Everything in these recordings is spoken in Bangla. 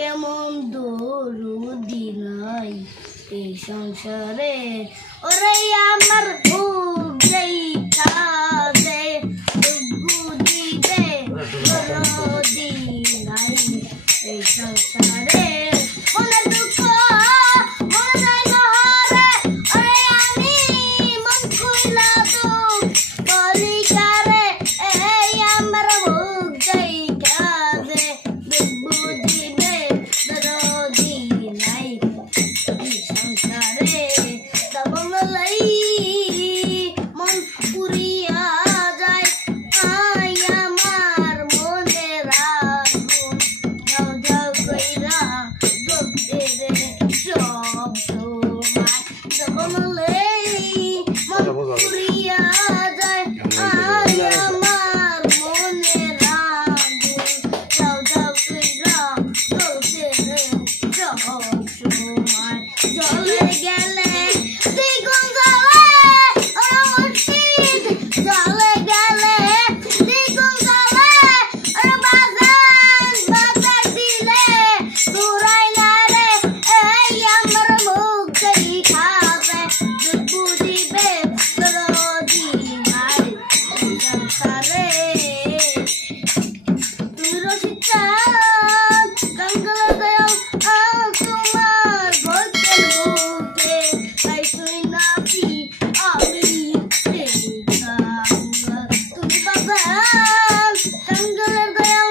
কেমন দরুদি নাই এই সংসারে ওরে আমার বুক যেই কাঁদে দিবে দরুদি নাই এই সংসারে মনের দুঃখ মনে যায় না হারে ওরে আমি মন খুইলা দুঃখ বলি কারে এই আমার বুক যেই কাঁদে বুঝিবে দরদি নাই এই সংসারে দবল লাই মন পুরিয়া যায় আই আমার মনের আগুন যাও যাও কইরা জ্বলতে রে সব সময় দবল লাই মন পুরিয়া যায় আই আমার মনের আগুন যাও যাও কইরা জ্বলতে রে সব সময় জ্বলে গেলে দ্বিগুণ জ্বলে ওরে মুর্শিদ জ্বলে গেলে দ্বিগুণ জ্বলে ওরে বাজার দিলে ঘুরাই না রে এই আমার মুখ যেই খাবে বুঝিবে দরদি নাই এই সংসারে তুমি রসিদ চান গঙ্গা দয়াল তোমার ভক্তের মুখে তাই তুই নাচি আমি তুমি বাজান গঙ্গার দয়াল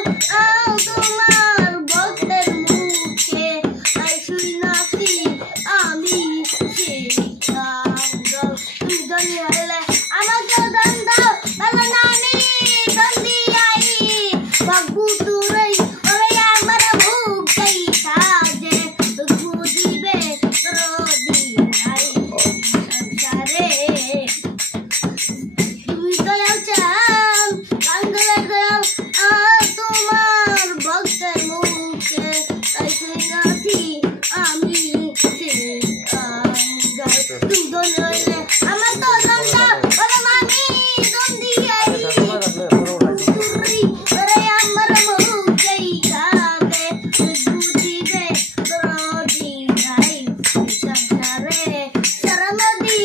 তোমার ভক্তের মুখে তাই তুই নাচি আমি তুমি ধনী হইলে আমাকে দান দাও বলো না আমি ধনী আই বাবু তুই ওরে আমার মুখ যেই কাজে বুঝিবে দরদি নাই সংসারে তুমি দয়াল চান কাঙ্গলের দয়াল তোমার ভক্তের মুখে তাই তুই নাচি আমি তুমি ধনী হইলে আমার তো দান দাও বলো না আমি ধনী আই ওরে আমার মুখ যেই কাঁদে বুঝিবে দরদি নাই এই সংসারে সারা নদী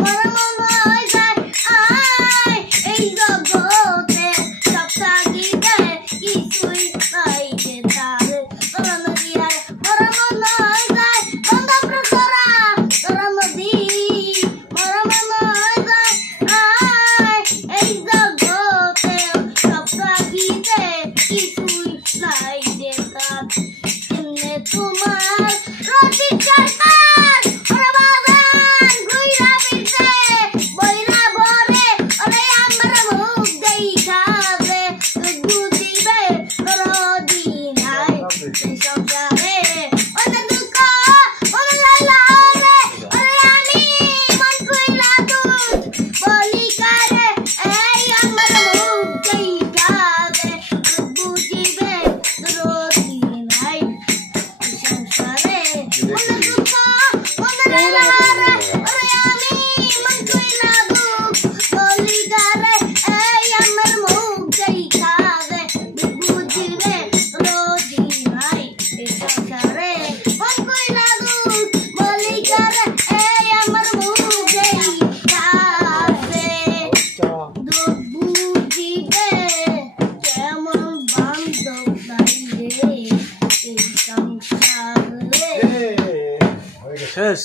মরম হয়ে যায় আয় এই জগতে সব থাকিবে কিছুই নাই যে তারে সারা নদী আয় মরম হয়ে যায় বন্ধ প্রকরা সারা নদী মরম হয়ে যায় আয় এই জগতে সব থাকিবে কিছুই নাই যে তার এমনে তোমার রসিদ সরকার ওরে বাজান ঘুইরা ফিরছে বইরা ভরে ওরে আমার মুখ যেই খাবে বুঝিবে দরদি নাই এই সংসারে মনের দুঃখ মনে যায় না হারে ওরে আমি মন খুইলা দুধ বলি কারে এই আমার মুখ যেই খাবে বুঝিবে দরদি নাই এই সংসারে মনের দুঃখ মনে যায় না হারে ওরে আমি মন খুইলা দুধ বলি কারে এই আমার মুখ যেই খাবে বুঝিবে দরদি নাই এই সংসারে মন খুইলা দুধ বলি কারে এই আমার মুখ যেই খাবে বুঝিবে কেমন বান্ধব নাই রে এই সংসারে শেষ।